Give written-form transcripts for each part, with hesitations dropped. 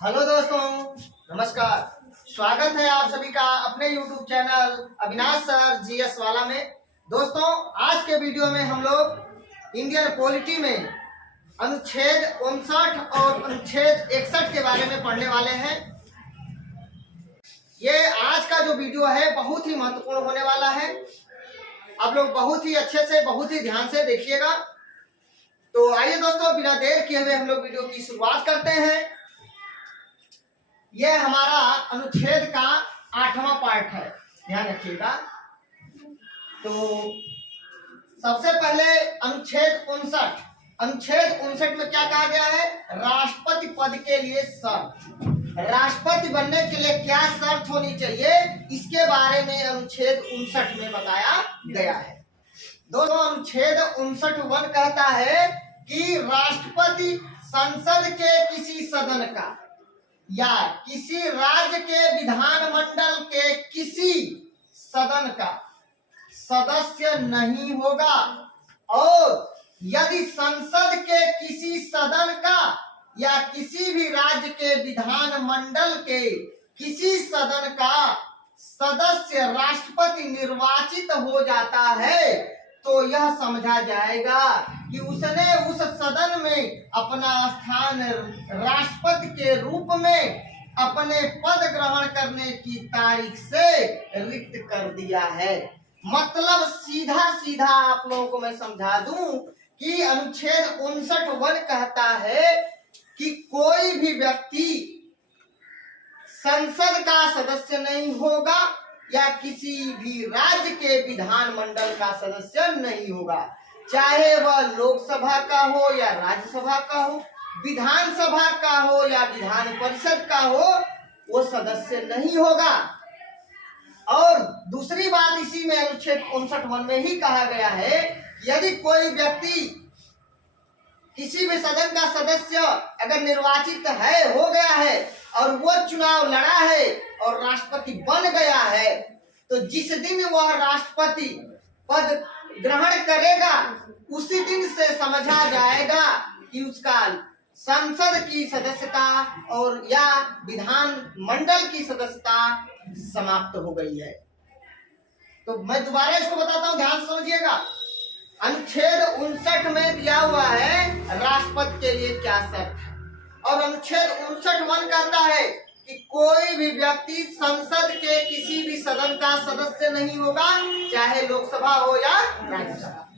Hello दोस्तों, नमस्कार। स्वागत है आप सभी का अपने YouTube channel Avinash sir GS वाला में। दोस्तों, आज के वीडियो में हम लोग इंडियन पॉलिटी में अनुच्छेद 59 और अनुच्छेद 61 के बारे में पढ़ने वाले हैं। ये आज का जो वीडियो है बहुत ही महत्वपूर्ण होने वाला है। आप लोग बहुत ही अच्छे से, बहुत ही ध्यान से देखिएगा। तो आइए दोस्तों, बिना देर किए हुए हम लोग वीडियो की शुरुआत करते हैं। यह हमारा अनुच्छेद का 8वां पार्ट है, ध्यान रखिएगा। तो सबसे पहले अनुच्छेद 59 में क्या कहा गया है? राष्ट्रपति पद के लिए शर्त। राष्ट्रपति बनने के लिए क्या शर्त होनी चाहिए, इसके बारे में अनुच्छेद 59 में बताया गया है। दोस्तों, अनुच्छेद 59(1) कहता है कि राष्ट्रपति संसद के किसी सदन का या किसी राज्य के विधानमंडल के किसी सदन का सदस्य नहीं होगा, और यदि संसद के किसी सदन का या किसी भी राज्य के विधानमंडल के किसी सदन का सदस्य राष्ट्रपति निर्वाचित हो जाता है, तो यह समझा जाएगा कि उसने उस सदन में अपना स्थान राष्ट्रपति के रूप में अपने पद ग्रहण करने की तारीख से रिक्त कर दिया है। मतलब सीधा सीधा आप लोगों को मैं समझा दूं कि अनुच्छेद 59(1) कहता है कि कोई भी व्यक्ति संसद का सदस्य नहीं होगा या किसी भी राज्य के विधानमंडल का सदस्य नहीं होगा, चाहे वह लोकसभा का हो या राज्यसभा का हो, विधानसभा का हो या विधान परिषद का हो, वो सदस्य नहीं होगा। और दूसरी बात इसी में अनुच्छेद 59(1) में ही कहा गया है, यदि कोई व्यक्ति किसी भी सदन का सदस्य अगर निर्वाचित है, हो गया है, और वो चुनाव लड़ा है और राष्ट्रपति बन गया है, तो जिस दिन वह राष्ट्रपति पद ग्रहण करेगा उसी दिन से समझा जाएगा कि उसका संसद की सदस्यता और या विधान मंडल की सदस्यता समाप्त हो गई है। तो मैं दोबारा इसको बताता हूँ, ध्यान समझिएगा। अनुच्छेद 59 में दिया हुआ है राष्ट्रपति के लिए क्या शर्त है, और अनुच्छेद 59(1) कहता है कि कोई भी व्यक्ति संसद के किसी भी सदन का सदस्य नहीं होगा, चाहे लोकसभा हो या राज्यसभा।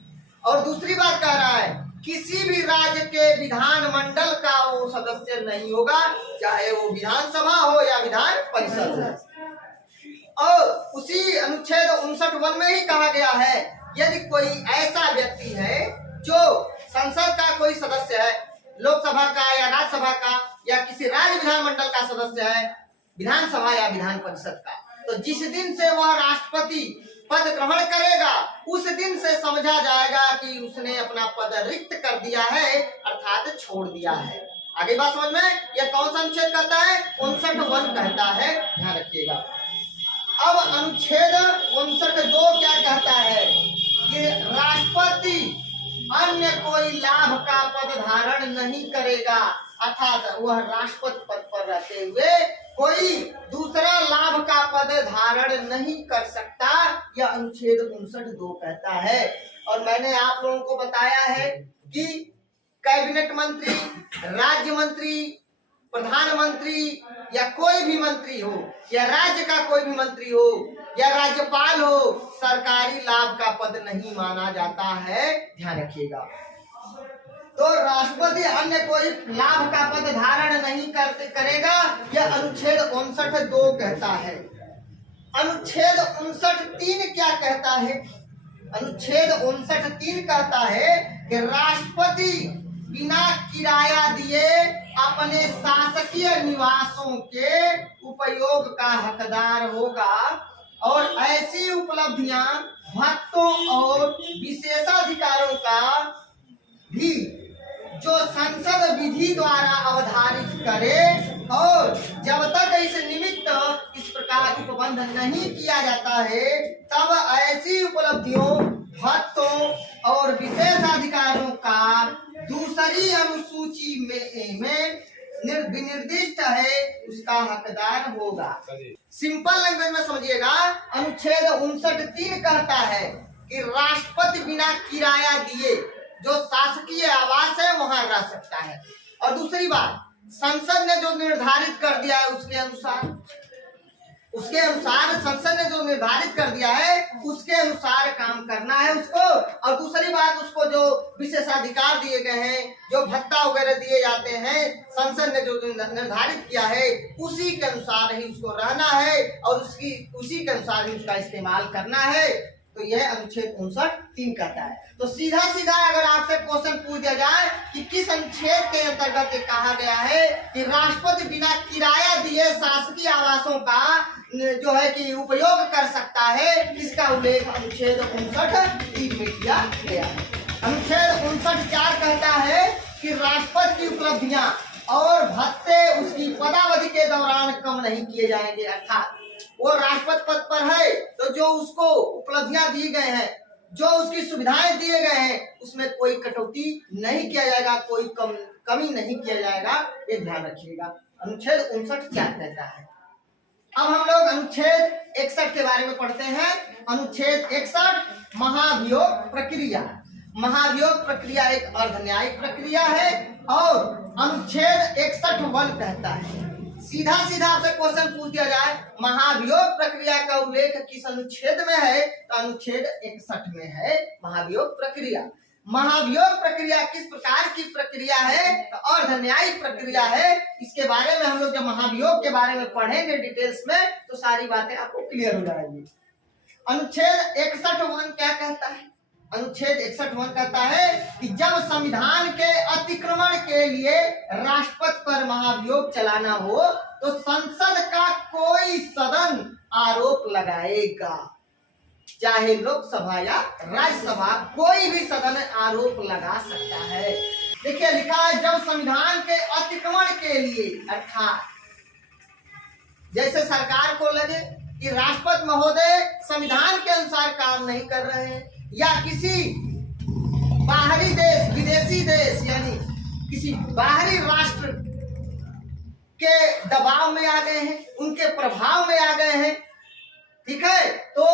और दूसरी बात कह रहा है, किसी भी राज्य के विधानमंडल का वो सदस्य नहीं होगा, चाहे वो विधानसभा हो या विधान परिषद हो। और उसी अनुच्छेद 59(1) में ही कहा गया है, यदि कोई ऐसा व्यक्ति है जो संसद का कोई सदस्य है, लोकसभा का या राज्यसभा का या किसी राज्य विधानमंडल का सदस्य है, विधानसभा या विधान परिषद का, तो जिस दिन से वह राष्ट्रपति पद ग्रहण करेगा उस दिन से समझा जाएगा कि उसने अपना पद रिक्त कर दिया है, अर्थात छोड़ दिया है। आगे बात समझ में? यह कौन सा अनुच्छेद कहता है? 59(1) कहता है, ध्यान रखिएगा। अब अनुच्छेद 59(2) क्या कहता है कि राष्ट्रपति अन्य कोई लाभ का पद धारण नहीं करेगा, अर्थात वह राष्ट्रपति पद पर रहते हुए कोई दूसरा लाभ का पद धारण नहीं कर सकता, यह अनुच्छेद 59(2) कहता है। और मैंने आप लोगों को बताया है कि कैबिनेट मंत्री, राज्य मंत्री, प्रधानमंत्री या कोई भी मंत्री हो, या राज्य का कोई भी मंत्री हो या राज्यपाल हो, सरकारी लाभ का पद नहीं माना जाता है, ध्यान रखिएगा। तो राष्ट्रपति अन्य कोई लाभ का पद धारण नहीं करेगा, यह अनुच्छेद 59(2) कहता है। अनुच्छेद 59(3) क्या कहता है? अनुच्छेद 59(3) कहता है कि राष्ट्रपति बिना किराया दिए अपने शासकीय निवासों के उपयोग का हकदार होगा, और ऐसी उपलब्धियां, भत्तों और विशेषाधिकारों का भी जो संसद विधि द्वारा अवधारित करे, और जब तक इस निमित्त इस प्रकार उपबंध नहीं किया जाता है, तब ऐसी उपलब्धियों, भत्तों और विशेषाधिकारों का दूसरी अनुसूची में विनिर्दिष्ट है उसका हकदार होगा। सिंपल लैंग्वेज में समझिएगा, अनुच्छेद 59(3) कहता है कि राष्ट्रपति बिना किराया दिए जो शासकीय आवास है वहां रह सकता है। और दूसरी बात, संसद ने जो निर्धारित कर दिया है उसके अनुसार संसद ने जो निर्धारित कर दिया है उसके अनुसार काम करना है उसको। और दूसरी बात, उसको जो विशेषाधिकार दिए गए हैं, जो भत्ता वगैरह दिए जाते हैं, संसद ने जो निर्धारित किया है उसी के अनुसार ही उसको रहना है और उसी के अनुसार ही उसका इस्तेमाल करना है। तो यह अनुच्छेद 59(3) कहता है। तो सीधा सीधा अगर आपसे क्वेश्चन पूछ दिया जाए कि किस अनुच्छेद के अंतर्गत कहा गया है कि राष्ट्रपति बिना किराया दिए शासकीय आवासों का जो है कि उपयोग कर सकता है, इसका उल्लेख अनुच्छेद 59(3) में किया गया है। अनुच्छेद 59(4) कहता है कि राष्ट्रपति की उपलब्धियां और भत्ते उसकी पदावधि के दौरान कम नहीं किए जाएंगे। अर्थात वो राष्ट्रपति पद पर है तो जो उसको उपलब्धियां दी गए हैं, जो उसकी सुविधाएं दिए गए हैं, उसमें कोई कटौती नहीं किया जाएगा, कोई कमी नहीं किया जाएगा, ये ध्यान रखिएगा। अनुच्छेद 59(4) कहता है। अब हम लोग अनुच्छेद 61 के बारे में पढ़ते हैं। अनुच्छेद 61 महाभियोग प्रक्रिया। महाभियोग प्रक्रिया एक अर्धन्यायिक प्रक्रिया है और अनुच्छेद 61(1) कहता है। सीधा सीधा आपसे क्वेश्चन पूछ दिया जाए महाभियोग प्रक्रिया का उल्लेख किस अनुच्छेद में है, तो अनुच्छेद 61 में है महाभियोग प्रक्रिया। महाभियोग प्रक्रिया किस प्रकार की प्रक्रिया है, तो अर्धन्यायिक प्रक्रिया है। इसके बारे में हम लोग जब महाभियोग के बारे में पढ़ेंगे डिटेल्स में तो सारी बातें आपको क्लियर हो जाएंगी। अनुच्छेद 61(1) क्या कहता है? अनुच्छेद 61(1) कहता है कि जब संविधान के अतिक्रमण के लिए राष्ट्रपति पर महाभियोग चलाना हो तो संसद का कोई सदन आरोप लगाएगा, चाहे लोकसभा या राज्यसभा, कोई भी सदन आरोप लगा सकता है। देखिए लिखा है जब संविधान के अतिक्रमण के लिए, अर्थात जैसे सरकार को लगे कि राष्ट्रपति महोदय संविधान के अनुसार काम नहीं कर रहे हैं या किसी बाहरी देश, विदेशी देश यानी किसी बाहरी राष्ट्र के दबाव में आ गए हैं, उनके प्रभाव में आ गए हैं, ठीक है, तो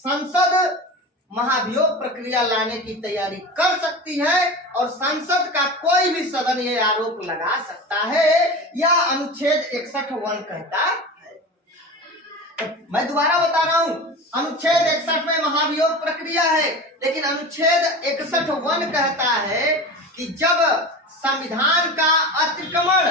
संसद महाभियोग प्रक्रिया लाने की तैयारी कर सकती है और संसद का कोई भी सदन ये आरोप लगा सकता है, या अनुच्छेद 61(1) कहता है। मैं दोबारा बता रहा हूं, अनुच्छेद 61 में महाभियोग प्रक्रिया है, लेकिन अनुच्छेद 61(1) कहता है कि जब संविधान का अतिक्रमण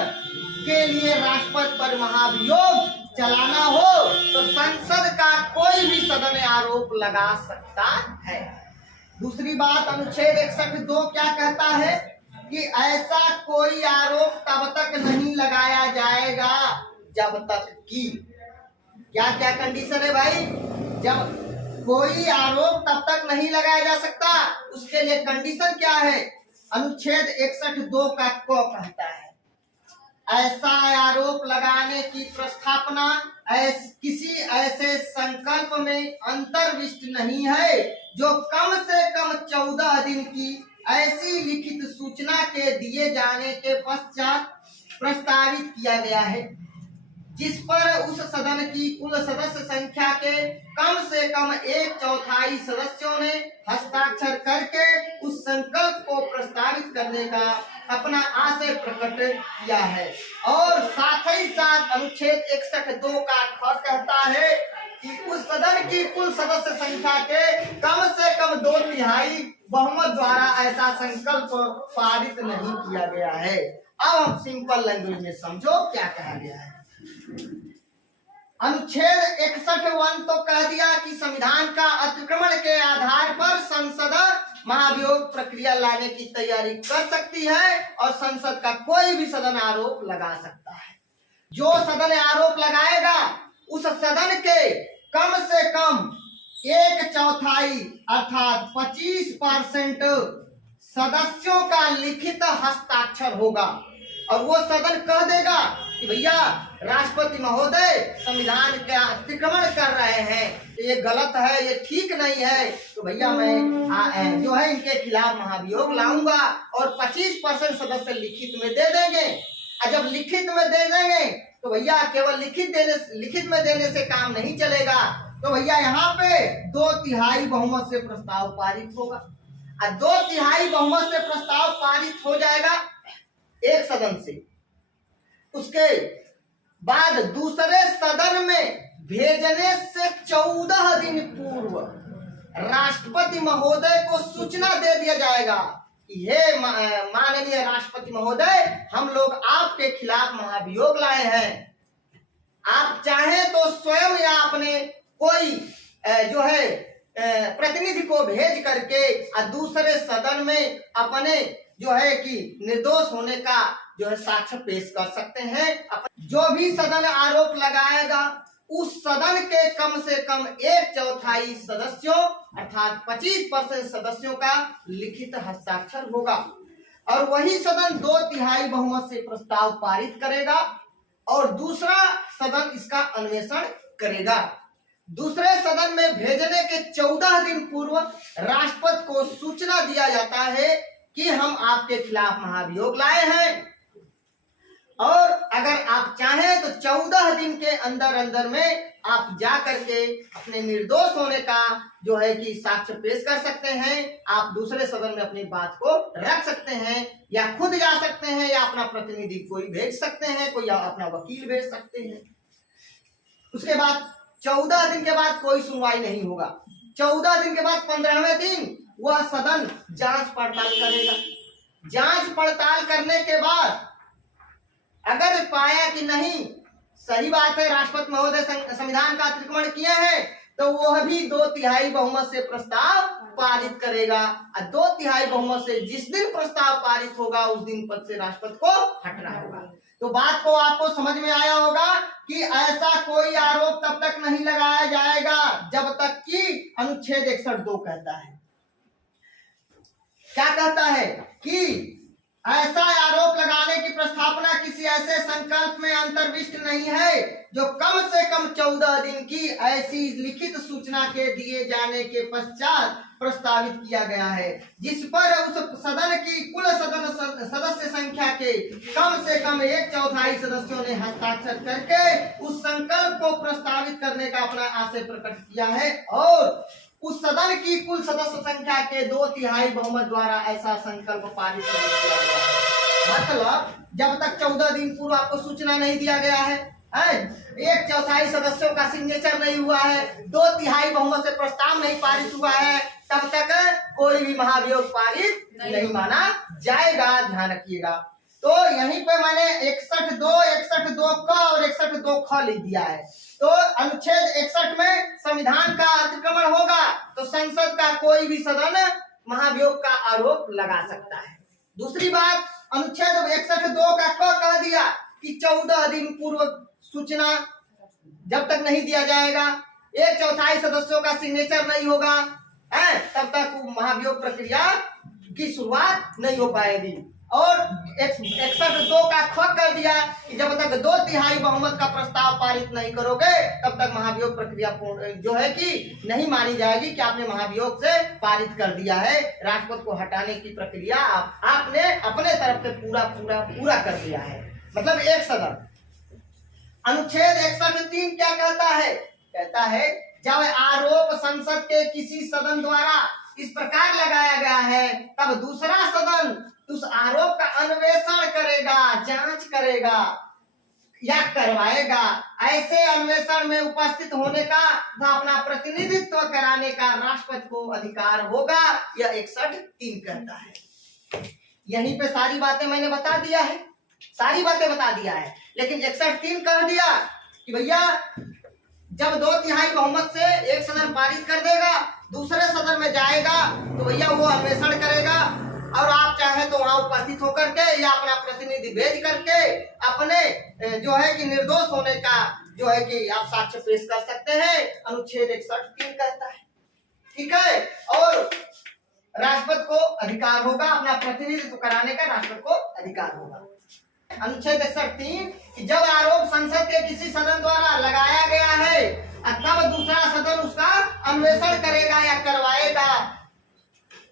के लिए राष्ट्रपति पर महाभियोग चलाना हो तो संसद का कोई भी सदन आरोप लगा सकता है। दूसरी बात, अनुच्छेद 61(2) क्या कहता है कि ऐसा कोई आरोप तब तक नहीं लगाया जाएगा जब तक कि, क्या क्या कंडीशन है भाई, जब कोई आरोप तब तक नहीं लगाया जा सकता, उसके लिए कंडीशन क्या है? अनुच्छेद 61(2) का क कहता है ऐसा आरोप लगाने की प्रस्थापना किसी ऐसे संकल्प में अंतर्विष्ट नहीं है जो कम से कम 14 दिन की ऐसी लिखित सूचना के दिए जाने के पश्चात प्रस्तावित किया गया है, जिस पर उस सदन की कुल सदस्य संख्या के कम से कम 1/4 सदस्यों ने हस्ताक्षर करके उस संकल्प को प्रस्तावित करने का अपना आशय प्रकट किया है। और साथ ही साथ अनुच्छेद 61(2) का ख कहता है कि उस सदन की कुल सदस्य संख्या के कम से कम 2/3 बहुमत द्वारा ऐसा संकल्प पारित नहीं किया गया है। अब हम सिंपल लैंग्वेज में समझो क्या कहा गया है। अनुच्छेद 61(1) तो कह दिया कि संविधान का अतिक्रमण के आधार पर संसद महाभियोग प्रक्रिया लाने की तैयारी कर सकती है और संसद का कोई भी सदन आरोप लगा सकता है। जो सदन आरोप लगाएगा उस सदन के कम से कम 1/4 अर्थात 25% सदस्यों का लिखित हस्ताक्षर होगा और वो सदन कह देगा कि भैया राष्ट्रपति महोदय संविधान का अतिक्रमण कर रहे हैं, ये गलत है, ये ठीक नहीं है, तो भैया मैं जो है इनके खिलाफ महाभियोग लाऊंगा और 25% सदस्य लिखित में दे देंगे। और जब लिखित में दे देंगे तो भैया केवल लिखित में देने से काम नहीं चलेगा। तो भैया यहाँ पे 2/3 बहुमत से प्रस्ताव पारित होगा। और 2/3 बहुमत से प्रस्ताव पारित हो जाएगा एक सदन से, उसके बाद दूसरे सदन में भेजने से 14 दिन पूर्व राष्ट्रपति महोदय को सूचना दे दिया जाएगा कि हे माननीय राष्ट्रपति महोदय, हम लोग आपके खिलाफ महाभियोग लाए हैं। आप चाहें तो स्वयं या अपने कोई जो है प्रतिनिधि को भेज करके और दूसरे सदन में अपने जो है कि निर्दोष होने का जो है साक्ष्य पेश कर सकते हैं। जो भी सदन आरोप लगाएगा उस सदन के कम से कम 1/4 सदस्यों अर्थात 25% सदस्यों का लिखित हस्ताक्षर होगा और वही सदन 2/3 बहुमत से प्रस्ताव पारित करेगा और दूसरा सदन इसका अन्वेषण करेगा। दूसरे सदन में भेजने के 14 दिन पूर्व राष्ट्रपति को सूचना दिया जाता है कि हम आपके खिलाफ महाभियोग लाए हैं और अगर आप चाहें तो 14 दिन के अंदर में आप जा करके अपने निर्दोष होने का जो है कि साक्ष्य पेश कर सकते हैं। आप दूसरे सदन में अपनी बात को रख सकते हैं या खुद जा सकते हैं या अपना प्रतिनिधि कोई भेज सकते हैं, कोई अपना वकील भेज सकते हैं। उसके बाद 14 दिन के बाद कोई सुनवाई नहीं होगा। 14 दिन के बाद 15वें दिन वह सदन जांच पड़ताल करेगा। जांच पड़ताल करने के बाद अगर पाया कि नहीं सही बात है, राष्ट्रपति महोदय संविधान का अतिक्रमण किए हैं, तो वह भी 2/3 बहुमत से प्रस्ताव पारित करेगा और 2/3 बहुमत से जिस दिन प्रस्ताव पारित होगा उस दिन पद से राष्ट्रपति को हटना होगा। तो बात को आपको समझ में आया होगा कि ऐसा कोई आरोप तब तक नहीं लगाया जाएगा जब तक कि अनुच्छेद 61(2) कहता है। क्या कहता है कि ऐसा आरोप लगाने की प्रस्तावना किसी ऐसे संकल्प में अंतर्विष्ट नहीं है जो कम से कम 14 दिन की ऐसी लिखित सूचना के दिए जाने के पश्चात प्रस्तावित किया गया है, जिस पर उस सदन की कुल सदस्य संख्या के कम से कम 1/4 सदस्यों ने हस्ताक्षर करके उस संकल्प को प्रस्तावित करने का अपना आशय प्रकट किया है और उस सदन की कुल सदस्य संख्या के 2/3 बहुमत द्वारा ऐसा संकल्प पारित किया गया है। मतलब जब तक 14 दिन पूर्व आपको सूचना नहीं दिया गया है, 1/4 सदस्यों का सिग्नेचर नहीं हुआ है, 2/3 बहुमत से प्रस्ताव नहीं पारित हुआ है, तब तक कोई भी महाभियोग पारित नहीं माना जाएगा। ध्यान रखिएगा। तो यहीं पे मैंने 61(2) क और 61(2) ख लिख दिया है। तो अनुच्छेद 61 में संविधान का अतिक्रमण होगा तो संसद का कोई भी सदन महाभियोग का आरोप लगा सकता है। दूसरी बात, अनुच्छेद 61(2) का क कह दिया कि 14 दिन पूर्व सूचना जब तक नहीं दिया जाएगा, 1/4 सदस्यों का सिग्नेचर नहीं होगा, तब तक महाभियोग प्रक्रिया की शुरुआत नहीं हो पाएगी। और 61(2) का ख कर दिया कि जब तक 2/3 बहुमत का प्रस्ताव पारित नहीं करोगे तब तक महाभियोग प्रक्रिया जो है कि नहीं मानी जाएगी कि आपने महाभियोग से पारित कर दिया है। राष्ट्रपति को हटाने की प्रक्रिया आपने अपने तरफ से पूरा कर दिया है। मतलब एक सदन। अनुच्छेद 61(3) क्या कहता है? कहता है जब आरोप संसद के किसी सदन द्वारा इस प्रकार लगाया गया है तब दूसरा सदन उस आरोप का अन्वेषण करेगा, जांच करेगा या करवाएगा। ऐसे अन्वेषण में उपस्थित होने का तथा अपना प्रतिनिधित्व कराने का राष्ट्रपति को अधिकार होगा। यह 61(3) कहता है। यहीं पे सारी बातें मैंने बता दिया है, सारी बातें बता दिया है, लेकिन 61(3) कह दिया कि भैया जब 2/3 बहुमत से एक सदन पारित कर देगा, दूसरे सदन में जाएगा तो भैया वो अन्वेषण करेगा और आप चाहे तो वहां उपस्थित होकर के या अपना प्रतिनिधि भेज करके अपने जो है कि निर्दोष होने का जो है कि आप साक्ष्य पेश कर सकते हैं। अनुच्छेद 61(3) कहता है। ठीक है। और राष्ट्रपति को अधिकार होगा अपना प्रतिनिधित्व कराने का, राष्ट्रपति को अधिकार होगा। अनुच्छेद 61(3) कि जब आरोप संसद के किसी सदन द्वारा लगाया गया है तब दूसरा सदन उसका अन्वेषण करेगा या करवाएगा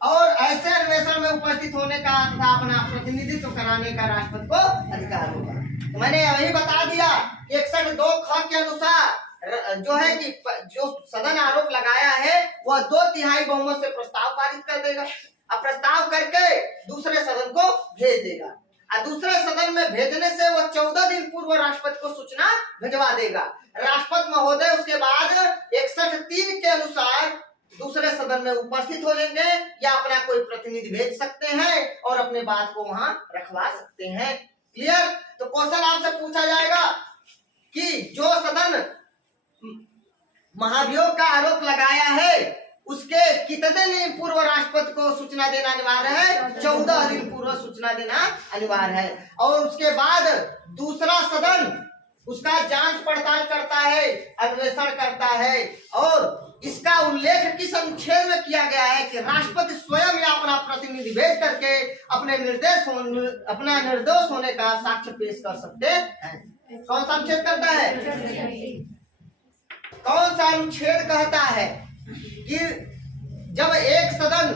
और ऐसे अन्वेषण में उपस्थित होने का तथा अपना प्रतिनिधित्व कराने का राष्ट्रपति को अधिकार होगा। तो मैंने यही बता दिया 61(2) के अनुसार जो है कि जो सदन आरोप लगाया है वह 2/3 बहुमत से प्रस्ताव पारित कर देगा। अब प्रस्ताव करके दूसरे सदन को भेज देगा और दूसरे सदन में भेजने से वह 14 दिन पूर्व राष्ट्रपति को सूचना भिजवा देगा। राष्ट्रपति महोदय उसके बाद 61(3) के अनुसार दूसरे सदन में उपस्थित हो जाएंगे या अपना कोई प्रतिनिधि भेज सकते हैं और अपने बात को वहां रखवा सकते हैं। क्लियर? तो क्वेश्चन आपसे पूछा जाएगा कि जो सदन महाभियोग का आरोप लगाया है उसके कितने दिन पूर्व राष्ट्रपति को सूचना देना अनिवार्य है? 14 दिन पूर्व सूचना देना अनिवार्य है। और उसके बाद दूसरा सदन उसका जांच पड़ताल करता है, अन्वेषण करता है और इसका उल्लेख किस अनुच्छेद में किया गया है कि राष्ट्रपति स्वयं या अपना प्रतिनिधि भेज करके अपना निर्दोष होने का साक्ष्य पेश कर सकते हैं। कौन सा अनुच्छेद करता है? कौन सा अनुच्छेद कहता है कि जब एक सदन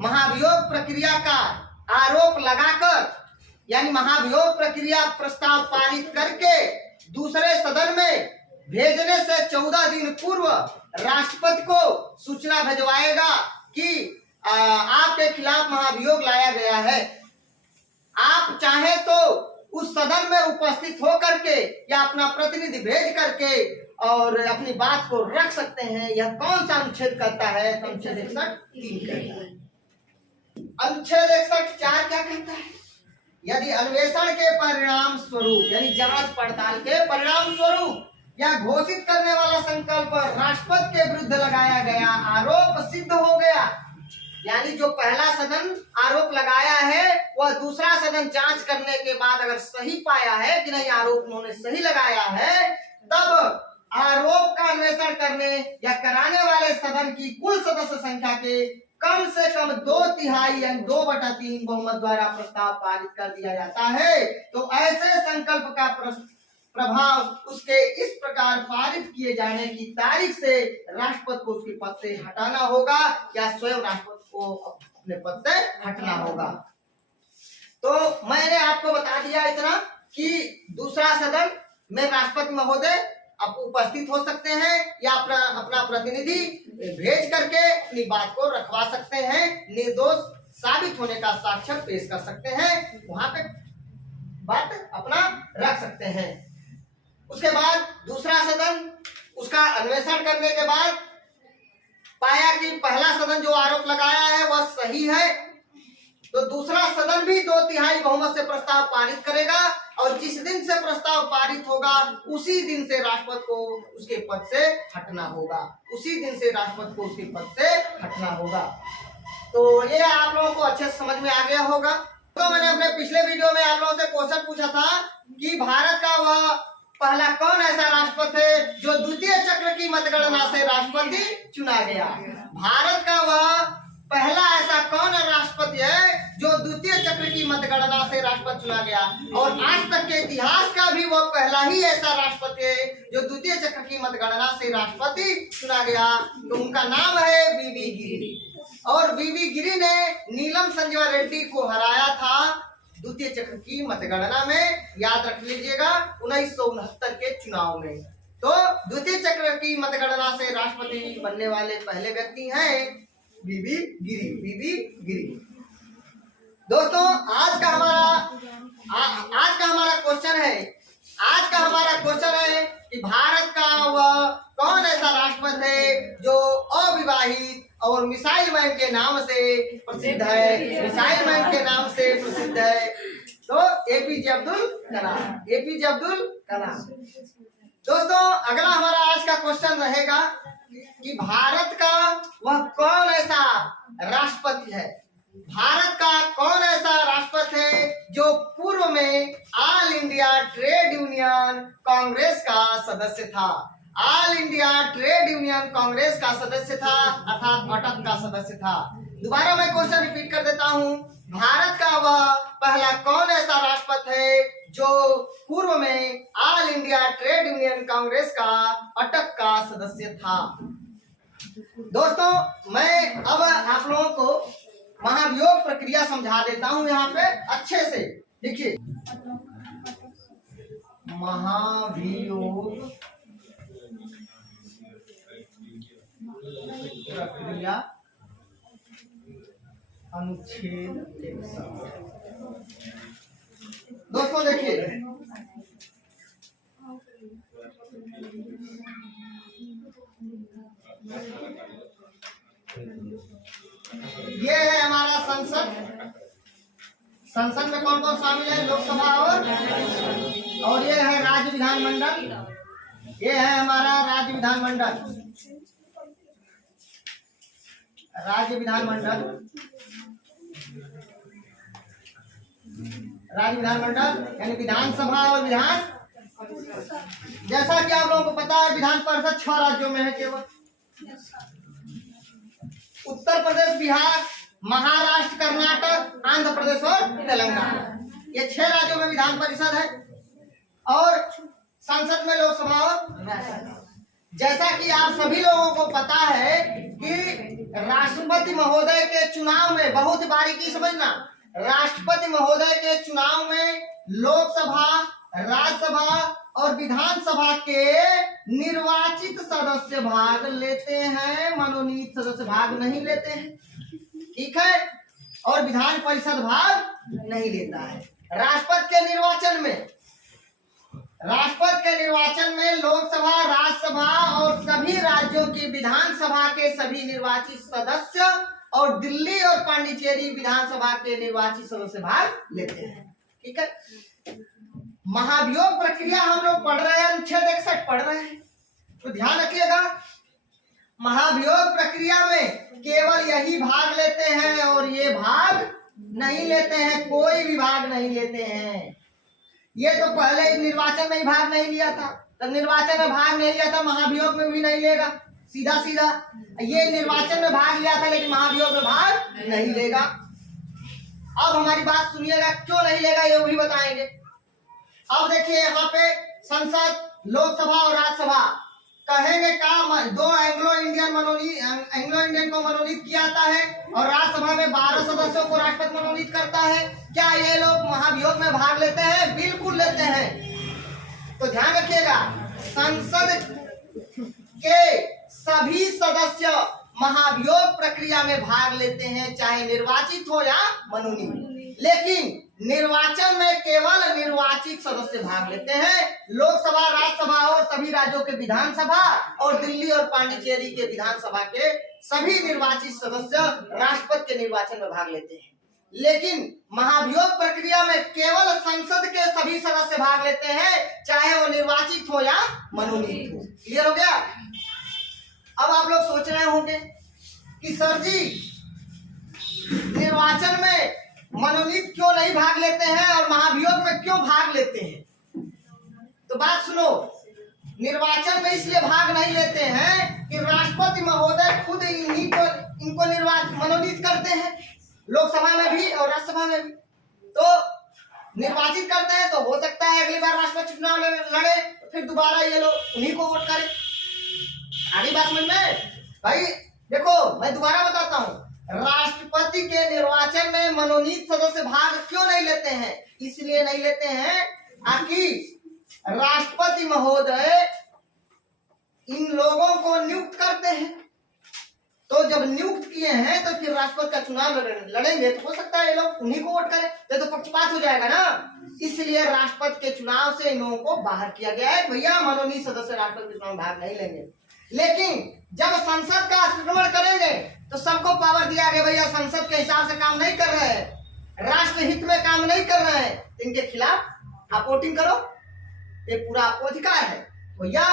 महाभियोग प्रक्रिया का आरोप लगाकर यानी महाभियोग प्रक्रिया प्रस्ताव पारित करके दूसरे सदन में भेजने से 14 दिन पूर्व राष्ट्रपति को सूचना भिजवाएगा कि आपके खिलाफ महाभियोग लाया गया है। आप चाहे तो उस सदन में उपस्थित होकर के या अपना प्रतिनिधि भेज करके और अपनी बात को रख सकते हैं। यह कौन सा अनुच्छेद करता है? अनुच्छेद 61(3) कहता है। अनुच्छेद 61(4) क्या कहता है? यदि अन्वेषण के परिणाम स्वरूप यानी जांच पड़ताल के परिणाम स्वरूप या घोषित करने वाला संकल्प राष्ट्रपति के विरुद्ध लगाया गया आरोप सिद्ध हो गया, यानी जो पहला सदन आरोप लगाया है वह दूसरा सदन जांच करने के बाद अगर सही पाया है कि नहीं आरोप उन्होंने सही लगाया है, तब आरोप का अन्वेषण करने या कराने वाले सदन की कुल सदस्य संख्या के कम से कम 2/3 यानी 2/3 बहुमत द्वारा प्रस्ताव पारित कर दिया जाता है। तो ऐसे संकल्प का प्रभाव उसके इस प्रकार पारित किए जाने की तारीख से राष्ट्रपति को उसके पद से हटाना होगा या स्वयं राष्ट्रपति को अपने पद से हटना होगा। तो मैंने आपको बता दिया इतना कि दूसरा सदन में राष्ट्रपति महोदय आप उपस्थित हो सकते हैं या अपना प्रतिनिधि भेज करके अपनी बात को रखवा सकते हैं, निर्दोष साबित होने का साक्ष्य पेश कर सकते हैं, वहां पे बात अपना रख सकते हैं। उसके बाद दूसरा सदन उसका अन्वेषण करने के बाद पाया कि पहला सदन जो आरोप लगाया है वह सही है, तो दूसरा सदन भी 2/3 बहुमत से प्रस्ताव पारित करेगा और जिस दिन से प्रस्ताव पारित होगा उसी दिन से राष्ट्रपति को उसके पद से हटना होगा, उसी दिन से राष्ट्रपति को उसके पद से हटना होगा। तो ये आप लोगों को अच्छे समझ में आ गया होगा। तो मैंने अपने पिछले वीडियो में आप लोगों से क्वेश्चन पूछा था कि भारत का वह पहला कौन ऐसा राष्ट्रपति है जो द्वितीय चक्र की मतगणना से राष्ट्रपति चुना गया। भारत का वह पहला ऐसा कौन राष्ट्रपति है जो द्वितीय चक्र की मतगणना से राष्ट्रपति चुना गया, और आज तक के इतिहास का भी वह पहला ही ऐसा राष्ट्रपति है जो द्वितीय चक्र की मतगणना से राष्ट्रपति चुना गया। तो उनका नाम है वीवी गिरी, और वीवी गिरी ने नीलम संजय रेड्डी को हराया था द्वितीय चक्र की मतगणना में। याद रख लीजिएगा 1969 के चुनाव में। तो द्वितीय चक्र की मतगणना से राष्ट्रपति बनने वाले पहले व्यक्ति हैं वीवी गिरी। दोस्तों आज का हमारा क्वेश्चन है कि भारत का वह कौन ऐसा राष्ट्रपति है जो अविवाहित और मिसाइल मैन के नाम से प्रसिद्ध है। मिसाइल मैन के नाम से प्रसिद्ध है तो एपीजे अब्दुल कलाम। दोस्तों अगला हमारा आज का क्वेश्चन रहेगा कि भारत का वह कौन ऐसा राष्ट्रपति है, भारत का कौन ऐसा राष्ट्रपति है जो पूर्व में all India trade union Congress का सदस्य था। All India trade union Congress का सदस्य था अर्थात अटक का सदस्य था। दोबारा मैं क्वेश्चन रिपीट कर देता हूँ, भारत का वह पहला कौन ऐसा राष्ट्रपति है जो पूर्व में all India trade union Congress का अटक का सदस्य था। दोस्तों मैं अब आप लोगों को महाभियोग प्रक्रिया समझा देता हूं यहाँ पे अच्छे से। देखिए, महाभियोग प्रक्रिया अनुच्छेद 107। दोस्तों देखिए, ये है हमारा संसद। संसद में कौन कौन शामिल है? लोकसभा और ये है राज्य विधानमंडल। ये है हमारा राज्य विधानमंडल। राज्य विधानमंडल, राज्य विधानमंडल यानी विधानसभा और विधान। जैसा कि आप लोगों को पता है, विधान परिषद 6 राज्यों में है केवल। उत्तर प्रदेश, बिहार, महाराष्ट्र, कर्नाटक, आंध्र प्रदेश और तेलंगाना, ये 6 राज्यों में विधान परिषद है। और संसद में लोकसभा और राज्यसभा। जैसा कि आप सभी लोगों को पता है कि राष्ट्रपति महोदय के चुनाव में, बहुत बारीकी समझना, राष्ट्रपति महोदय के चुनाव में लोकसभा, राज्यसभा और विधानसभा के निर्वाचित सदस्य भाग लेते हैं, मनोनीत सदस्य भाग नहीं लेते हैं। ठीक है। और विधान परिषद भाग नहीं लेता है। राष्ट्रपति के निर्वाचन में लोकसभा, राज्यसभा और सभी राज्यों की विधानसभा के सभी निर्वाचित सदस्य और दिल्ली और पांडिचेरी विधानसभा के निर्वाचित सदस्य भाग लेते हैं। ठीक है। महाभियोग प्रक्रिया हम लोग पढ़ रहे हैं, अनुच्छेद 61 पढ़ रहे हैं, तो ध्यान रखिएगा। महाभियोग प्रक्रिया में केवल यही भाग लेते हैं और ये भाग नहीं लेते हैं, कोई भी भाग नहीं लेते हैं। ये तो पहले निर्वाचन में ही भाग नहीं लिया था, तब निर्वाचन में भाग नहीं लिया था, महाभियोग में भी नहीं लेगा, सीधा सीधा। ये निर्वाचन में भाग लिया था लेकिन महाभियोग में भाग नहीं लेगा। अब हमारी बात सुनिएगा, क्यों नहीं लेगा ये भी बताएंगे। अब देखिए, यहाँ पे संसद, लोकसभा और राज्यसभा कहेंगे का 2 एंग्लो इंडियन को मनोनीत किया जाता है और राज्यसभा में 12 सदस्यों को राष्ट्रपति मनोनीत करता है। क्या ये लोग महाभियोग में भाग लेते हैं? बिल्कुल लेते हैं। तो ध्यान रखिएगा, संसद के सभी सदस्य महाभियोग प्रक्रिया में भाग लेते हैं, चाहे निर्वाचित हो या मनोनीत। लेकिन निर्वाचन में केवल निर्वाचित सदस्य भाग लेते हैं। लोकसभा, राज्यसभा और सभी राज्यों के विधानसभा और दिल्ली और पांडिचेरी के विधानसभा के सभी निर्वाचित सदस्य राष्ट्रपति के निर्वाचन में भाग लेते हैं। लेकिन महाभियोग प्रक्रिया में केवल संसद के सभी सदस्य भाग लेते हैं, चाहे वो निर्वाचित हो या मनोनीत हो। क्लियर हो गया? अब आप लोग सोच रहे होंगे कि सर जी, निर्वाचन में मनोनीत क्यों नहीं भाग लेते हैं और महाभियोग में क्यों भाग लेते हैं? तो बात सुनो, निर्वाचन में इसलिए भाग नहीं लेते हैं कि राष्ट्रपति महोदय खुद इनको मनोनीत करते हैं, लोकसभा में भी और राज्यसभा में भी। तो निर्वाचित करते हैं तो हो सकता है अगली बार राष्ट्रपति चुनाव लड़े, फिर दोबारा ये लोग उन्हीं को वोट करें। आगे बात समझ में? भाई देखो, मैं दोबारा बताता हूँ, राष्ट्रपति के निर्वाचन में मनोनीत सदस्य भाग क्यों नहीं लेते हैं? इसलिए नहीं लेते हैं ताकि राष्ट्रपति महोदय इन लोगों को नियुक्त करते हैं। तो जब नियुक्त किए हैं तो फिर राष्ट्रपति का चुनाव लड़ेंगे तो हो सकता है ये लोग उन्हीं को वोट करें, तो पक्षपात हो जाएगा ना। इसलिए राष्ट्रपति के चुनाव से इन लोगों को बाहर किया गया है। भैया, मनोनीत सदस्य राष्ट्रपति के चुनाव में भाग नहीं लेंगे। लेकिन जब संसद का अतिक्रमण करेंगे तो सबको पावर दिया गया, भैया संसद के हिसाब से काम नहीं कर रहे हैं, राष्ट्र हित में काम नहीं कर रहे हैं, इनके खिलाफ आप वोटिंग करो, ये पूरा आपको अधिकार है। भैया,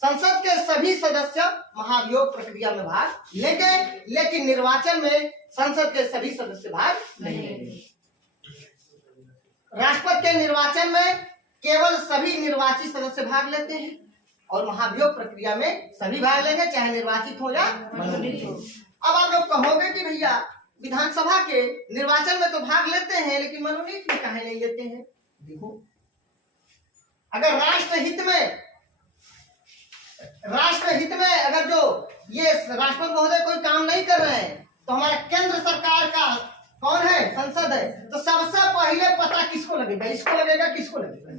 संसद के सभी सदस्य महाभियोग प्रक्रिया में भाग लेंगे, लेकिन निर्वाचन में संसद के सभी सदस्य भाग नहीं लेंगे। राष्ट्रपति के निर्वाचन में केवल सभी निर्वाचित सदस्य भाग लेते हैं और महाभियोग प्रक्रिया में सभी भाग लेंगे, चाहे निर्वाचित हो या मनोनीत हो। अब आप लोग कहोगे कि भैया, विधानसभा के निर्वाचन में तो भाग लेते हैं लेकिन मनोनीत में काहे नहीं लेते हैं? देखो, अगर राष्ट्र हित में अगर जो ये राष्ट्रपति महोदय कोई काम नहीं कर रहे हैं तो हमारा केंद्र सरकार का कौन है? संसद है। तो सबसे पहले पता किसको लगेगा? इसको लगेगा, किसको लगेगा?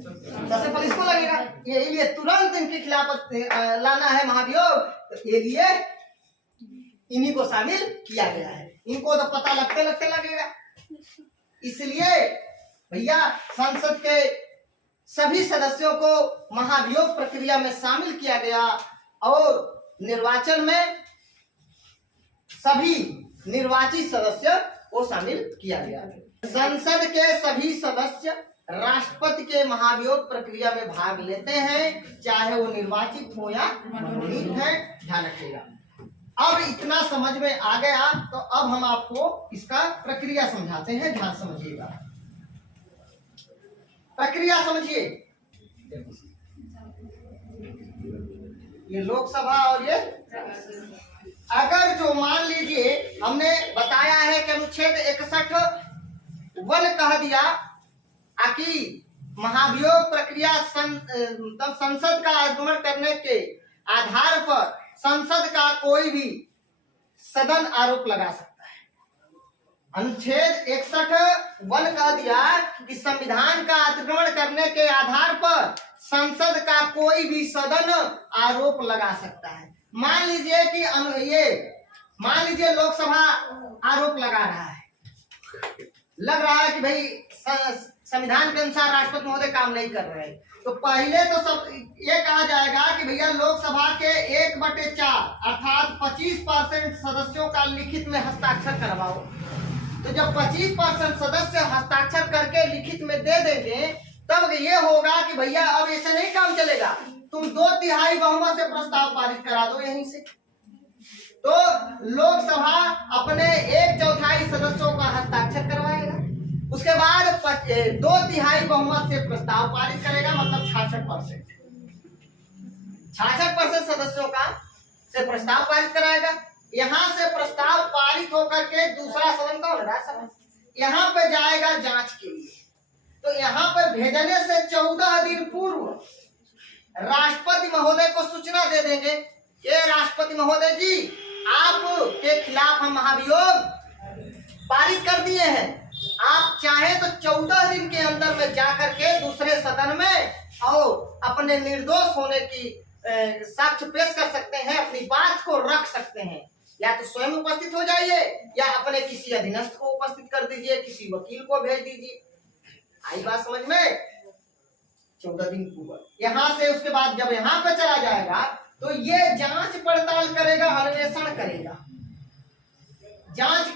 सबसे पहले इसको लगेगा। यही लिए तुरंत इनके खिलाफ लाना है महाभियोग, तो ये लिए इन्हीं को शामिल किया गया है। इनको तो पता लगते लगते लगेगा। इसलिए भैया संसद के सभी सदस्यों को महाभियोग प्रक्रिया में शामिल किया गया और निर्वाचन में सभी निर्वाचित सदस्य को शामिल किया गया। संसद के सभी सदस्य राष्ट्रपति के महाभियोग प्रक्रिया में भाग लेते हैं, चाहे वो निर्वाचित हो या मनोनीत है। ध्यान रखिएगा। अब इतना समझ में आ गया, तो अब हम आपको इसका प्रक्रिया समझाते हैं। ध्यान समझिएगा, प्रक्रिया समझिए। ये लोकसभा और ये अगर जो मान लीजिए हमने बताया है कि अनुच्छेद 61 कह दिया कि महाभियोग प्रक्रिया तब संसद का आगमन करने के आधार पर संसद का कोई भी सदन आरोप लगा सकता है। अनुच्छेद 61 कह दिया कि संविधान का अतिक्रमण करने के आधार पर संसद का कोई भी सदन आरोप लगा सकता है। मान लीजिए कि मान लीजिए लोकसभा आरोप लगा रहा है, लग रहा है कि भाई संविधान के अनुसार राष्ट्रपति महोदय काम नहीं कर रहे, तो पहले तो सब ये कहा जाएगा कि भैया लोकसभा के 1/4 अर्थात 25% सदस्यों का लिखित में हस्ताक्षर करवाओ। तो जब 25% सदस्य हस्ताक्षर करके लिखित में दे देंगे, तब ये होगा कि भैया अब ऐसे नहीं काम चलेगा, तुम 2/3 बहुमत से प्रस्ताव पारित करा दो यहीं से। तो लोकसभा अपने 1/4 सदस्यों का हस्ताक्षर करवाएगा, उसके बाद 2/3 बहुमत से प्रस्ताव पारित करेगा, मतलब 66%। 66% सदस्यों का से प्रस्ताव पारित कराएगा। यहाँ से प्रस्ताव पारित होकर के दूसरा सदन का राज्यसभा यहाँ पे जाएगा जांच के लिए। तो यहाँ पर भेजने से 14 दिन पूर्व राष्ट्रपति महोदय को सूचना दे देंगे कि राष्ट्रपति महोदय जी, आपके खिलाफ हम महाभियोग पारित कर दिए हैं, आप चाहे तो 14 दिन के अंदर में जाकर के दूसरे सदन में और अपने निर्दोष होने की साक्ष्य पेश कर सकते हैं, अपनी बात को रख सकते हैं। या तो स्वयं उपस्थित हो जाइए या अपने किसी अधीनस्थ को उपस्थित कर दीजिए, किसी वकील को भेज दीजिए। आई बात समझ में? 14 दिन पूर्व यहाँ से, उसके बाद जब यहाँ पे चला जाएगा तो ये जांच पड़ताल करेगा, अन्वेषण करेगा। जांच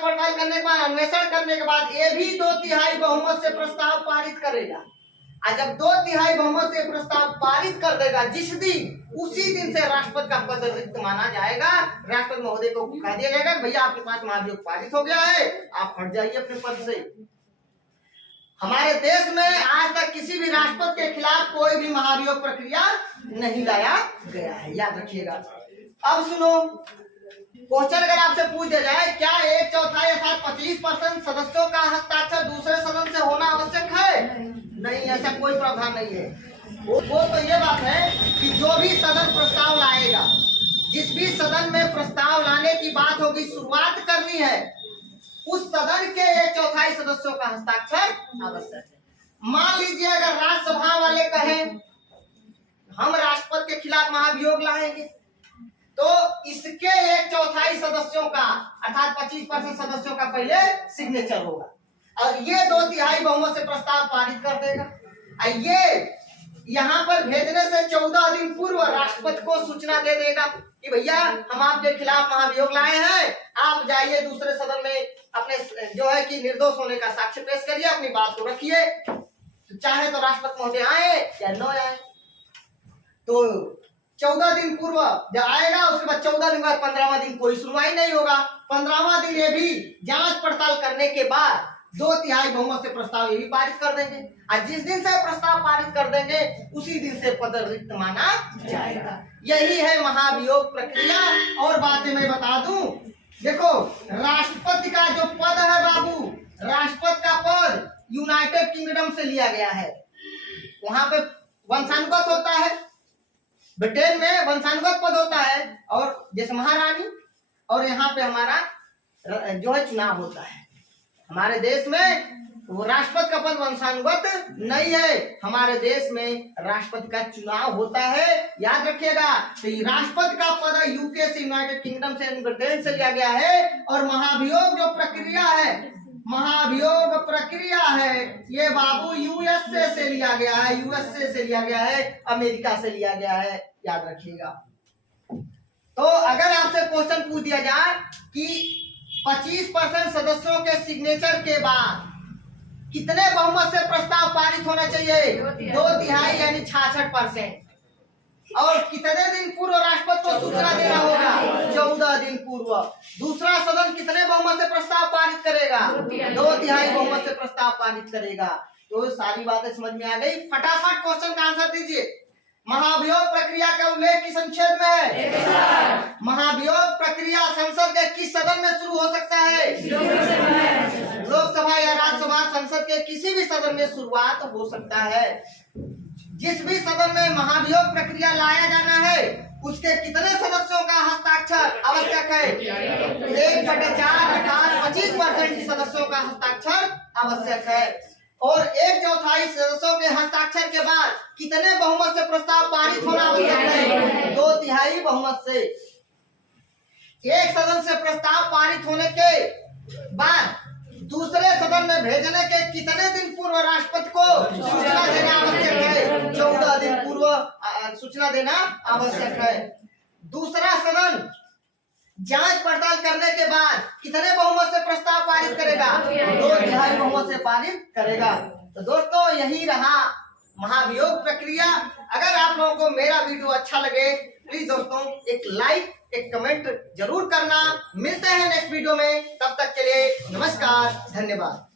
पड़ताल करने के बाद, अन्वेषण करने के बाद ये भी 2/3 बहुमत से प्रस्ताव पारित करेगा। और जब 2/3 बहुमत से प्रस्ताव पारित कर देगा, जिस दिन उसी दिन से राष्ट्रपति का पद रिक्त माना जाएगा। राष्ट्रपति महोदय को कह दिया जाएगा भैया आपके पास महाभियोग पारित हो गया है, आप हट जाइए अपने पद से। हमारे देश में आज तक किसी भी राष्ट्रपति के खिलाफ कोई भी महाभियोग प्रक्रिया नहीं लाया गया है, याद रखिएगा। अब सुनो, क्वेश्चन अगर आपसे पूछ दिया जाए क्या 1/4 अर्थात 25% सदस्यों का हस्ताक्षर दूसरे सदन से होना आवश्यक है? नहीं, ऐसा कोई प्रावधान नहीं है। वो तो ये बात है कि जो भी सदन प्रस्ताव लाएगा, जिस भी सदन में प्रस्ताव लाने की बात होगी, शुरुआत करनी है, उस सदन के 1/4 सदस्यों का हस्ताक्षर आवश्यक है। मान लीजिए अगर राज्यसभा वाले कहें हम राष्ट्रपति के खिलाफ महाभियोग लाएंगे, तो इसके 1/4 सदस्यों का अर्थात 25% सदस्यों का पहले सिग्नेचर होगा और ये 2/3 बहुमत से प्रस्ताव पारित कर देगा। और ये यहाँ पर भेजने से 14 दिन पूर्व राष्ट्रपति को सूचना दे देगा कि भैया हम आपके खिलाफ महाभियोग लाए हैं, आप जाइए दूसरे सदन में अपने जो है कि निर्दोष होने का साक्ष्य पेश करिए, अपनी बात को रखिए। तो चाहे तो राष्ट्रपति महोदय आए या न आए, तो 14 दिन पूर्व जब आएगा, उसके बाद 14 दिन बाद 15वां दिन कोई सुनवाई नहीं होगा। 15वां दिन ये भी जांच पड़ताल करने के बाद 2/3 बहुमत से प्रस्ताव ये भी पारित कर देंगे। और जिस दिन से प्रस्ताव पारित कर देंगे उसी दिन से पद रिक्त माना जाएगा। यही है महाभियोग प्रक्रिया। और बातें मैं बता दूं, देखो राष्ट्रपति का जो पद है बाबू, राष्ट्रपति का पद यूनाइटेड किंगडम से लिया गया है। वहां पे वंशानुगत होता है, ब्रिटेन में वंशानुगत पद होता है, और जैसे महारानी, और यहाँ पे हमारा जो है चुनाव होता है। हमारे देश में वो राष्ट्रपति का पद वंशानुगत नहीं है, हमारे देश में राष्ट्रपति का चुनाव होता है, याद रखिएगा। तो ये राष्ट्रपति का पद यूके से, यूनाइटेड किंगडम से, ब्रिटेन से लिया गया है। और महाभियोग जो प्रक्रिया है, महाभियोग प्रक्रिया है, ये बाबू यूएसए से लिया गया है, यूएसए से लिया गया है, अमेरिका से लिया गया है, याद रखिएगा। तो अगर आपसे क्वेश्चन पूछ दिया जाए कि 25% सदस्यों के सिग्नेचर के बाद कितने बहुमत से प्रस्ताव पारित होना चाहिए? 2/3 यानी 66%। और कितने दिन पूर्व राष्ट्रपति को सूचना देना होगा? 14 दिन पूर्व। दूसरा सदन कितने बहुमत से प्रस्ताव पारित करेगा? 2/3 बहुमत से प्रस्ताव पारित करेगा। तो सारी बातें समझ में आ गई। फटाफट क्वेश्चन का आंसर दीजिए। महाभियोग प्रक्रिया का उल्लेख किस अनुच्छेद में है? महाभियोग प्रक्रिया संसद के किस सदन में शुरू हो सकता है? लोकसभा या राज्यसभा, संसद के किसी भी सदन में शुरुआत हो सकता है। जिस भी सदन में महाभियोग प्रक्रिया लाया जाना है, उसके कितने सदस्यों का हस्ताक्षर आवश्यक है? 1/4 अर्थात 25% सदस्यों का हस्ताक्षर आवश्यक है। और 1/4 सदस्यों के हस्ताक्षर के बाद कितने बहुमत से प्रस्ताव पारित होना आवश्यक है? 2/3 बहुमत से। एक सदन से प्रस्ताव पारित होने के बाद दूसरे सदन में भेजने के कितने दिन पूर्व राष्ट्रपति को सूचना देना आवश्यक है? 14 दिन पूर्व सूचना देना आवश्यक है। दूसरा सदन जांच पड़ताल करने के बाद कितने बहुमत से प्रस्ताव पारित करेगा? 2/3 बहुमत से पारित करेगा। तो दोस्तों, यही रहा महाभियोग प्रक्रिया। अगर आप लोगों को मेरा वीडियो अच्छा लगे, प्लीज दोस्तों एक लाइक, एक कमेंट जरूर करना। मिलते हैं नेक्स्ट वीडियो में, तब तक के लिए नमस्कार, धन्यवाद।